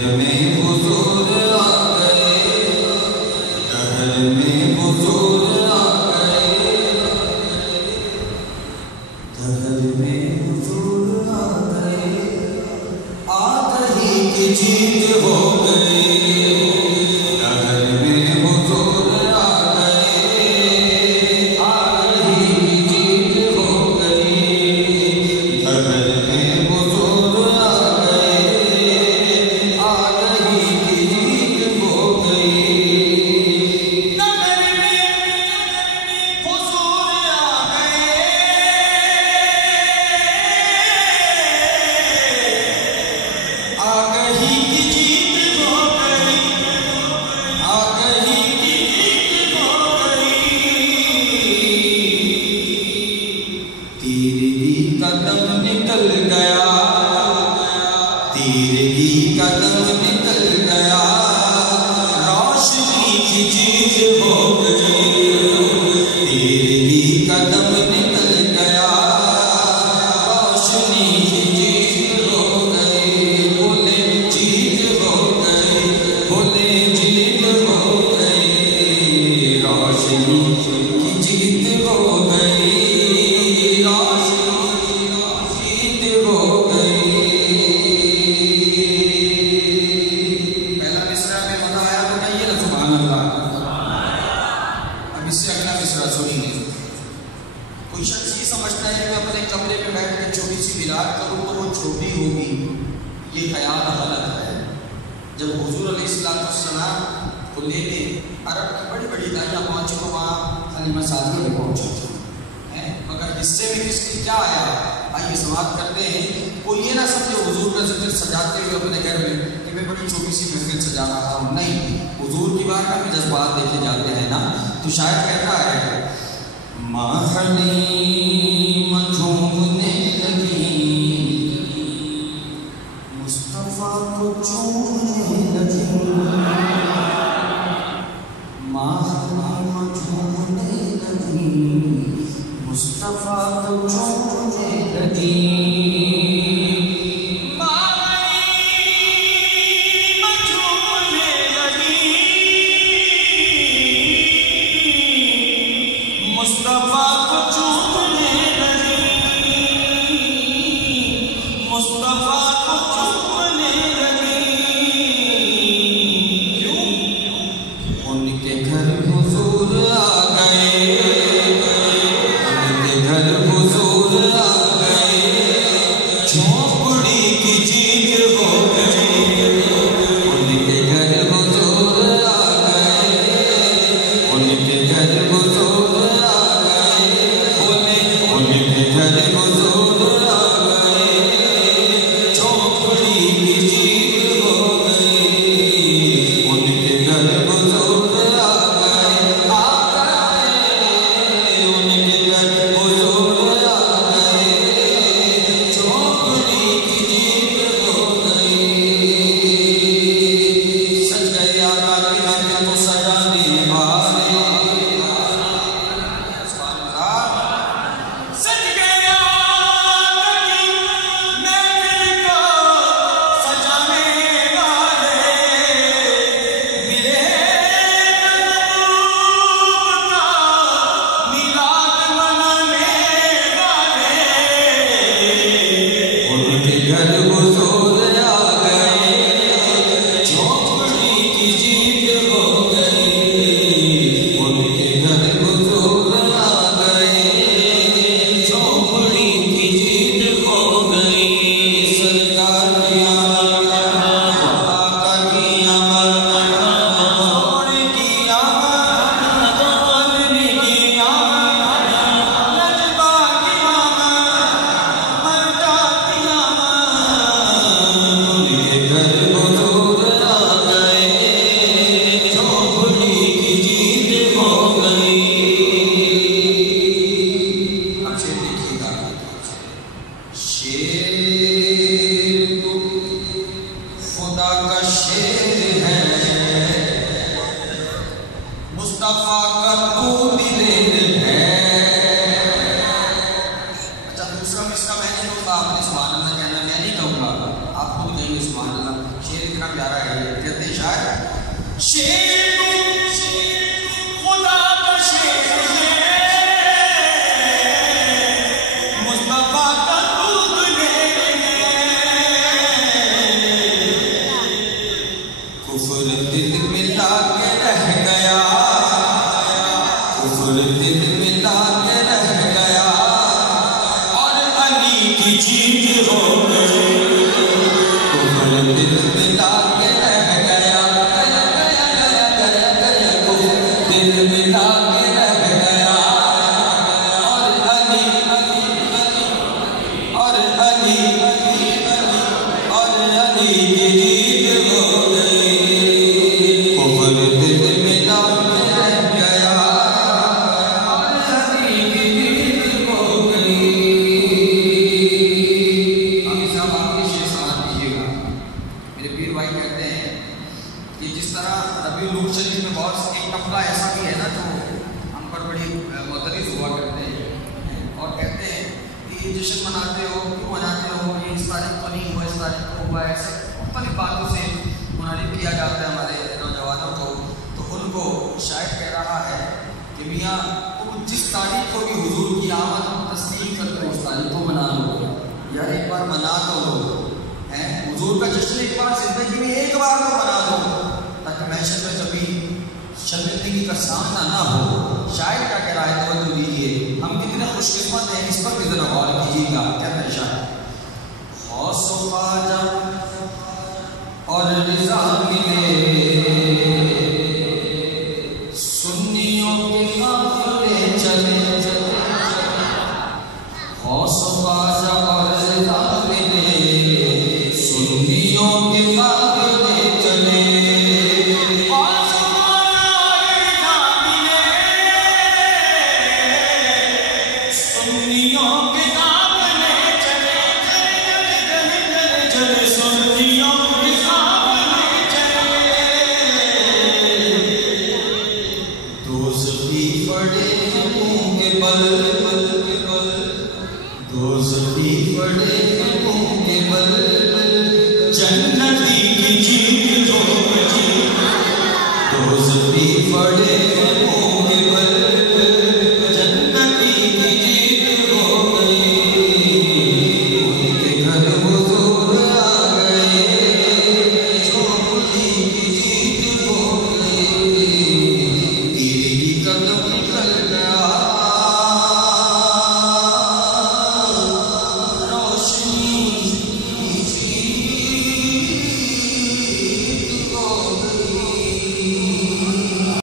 में हुजूर आ गए, दहर में हुजूर आ गए, दहर में हुजूर आ गए, आगही की जीत हो गई, दहर में हुजूर आ गए, आगही की जीत हो गई, दहर में हुजूर आ गए, आगही की जीत हो गई, दहर में हुजूर आ गए, आगही की जीत हो गई, आगही की जीत हो गई, तीर की कदम निकल गया, तीर की कदम निकल गया, रोशनी की जीत हो गई, तीर की कदम निकल गया, रोशनी की जीत हो गई, बोले जीत हो गई, बोले जीत हो गई, रोशनी की जीत हो गई, रोशनी की जीत हो गई। पहला मिसरा में मजा आया तो कहिए ना सुभान अल्लाह। अब इससे अगला मिसरा सुनिए। कोई शख्स ये समझता है कि अपने कमरे में बैठ कर छोटी सी विराट करूँ तो वो छोटी होगी, ये ख्याल गलत है। जब हुजूर अलैहिस्सलाम को लेके अरब की बड़ी बड़ी दाइयाँ पहुँची तो वहाँ हलीमा सादिया भी पहुँची हैं, मगर हिस्से में किसकी क्या आया, आइए समाप्त करते हैं। कोई ये ना समझे हुजूर का जिक्र सजाते हुए अपने घर में कि मैं बड़ी छोटी सी महफिल सजा रहा हूँ, नहीं, हुजूर की बात में जज्बात देखे जाते हैं ना, तो शायद कहता है हलीमा झूमने लगी, मुस्तफा को चूमने लगी, हलीमा झूमने लगी, मुस्तफा को चूमने लगी, मुस्तफा को चूमने लगी, मुस्तफा को चूमने लगी, क्यों? उनके घर हुजूर आ गए, उनके घर हुजूर आ गए, झोपड़ी की जीत हो गई, उनके घर हुजूर आ गए, उनके घर हुजूर घर हुजूर आ गए, झोपड़ी की जीत हो गई, उनके घर हुजूर आ गए, उनके घर हुजूर आ गए, झोपड़ी की जीत हो गई, सज गए आका की महफिल को सजाने वाले, घर हुजूर आ गए, झोपड़ी की जीत हो गई, उनके घर हुजूर आ गए, झोपड़ी की जीत हो गई, सरकार की आमद, आका की आमद, घोड़े की आमद, बदनी की आमद, नजबा की आमद, मर्दा की घर हुजूर आ गए, झोपड़ी की जीत हो गई। अब शेर देखिएगा, शेर तो खुदा का शेर है, मुस्तफा का तू दिल है। अच्छा, दूसरा मिसरा मैंने तो आपने सुभान अल्लाह कहना, मैं नहीं कहूँगा, आप खुद कहेंगे सुभान अल्लाह। शेर इतना प्यारा है ये। कहते हैं शायद शेर खुदा का शेर है, मुस्तफा का दूध ले, कुफर दिल में लाके रह गया, कुफर दिल में लाके रह गया, और अली की जीत हो गई। कुफर दिल में लाके रह गया, दिल में लाके रह गया, और अली की जीत हो गई। कुफर दिल में लाके रह गया, और अली की जीत हो गई। अभी साहब आपके शेर समाप्त कीजिएगा। मेरे पीर भाई कहते हैं कि जिस तरह रबीउल अव्वल शरीफ में बहुत एक टफला ऐसा भी है ना जो हम पर बड़ी मुतरिज हुआ करते हैं, और कहते हैं कि ये जश्न मनाते हो, क्यों मनाते हो, ये इस तारीख को नहीं हुआ, इस तारीख को हुआ, ऐसे मुख्तलिफ बातों से मुनारिफ किया जाता है हमारे नौजवानों को। तो उनको शायद कह रहा है कि मियाँ तुम जिस तारीख को भी हुजूर की आमद तस्लीम करते हो उस तारीख को मना लो, यार एक बार मना तो लो, हैं हुजूर का जश्न एक बार जिंदगी में एक बार तो मना दो, ताकि महशर में कभी शर्मिंदगी का सामना ना हो। शायद क्या कह रहा है, तवज्जो दीजिए, हम कितने खुशकिस्मत हैं, इस पर भी जरा गौर कीजिएगा। क्या है शायद और रिज़ा मिले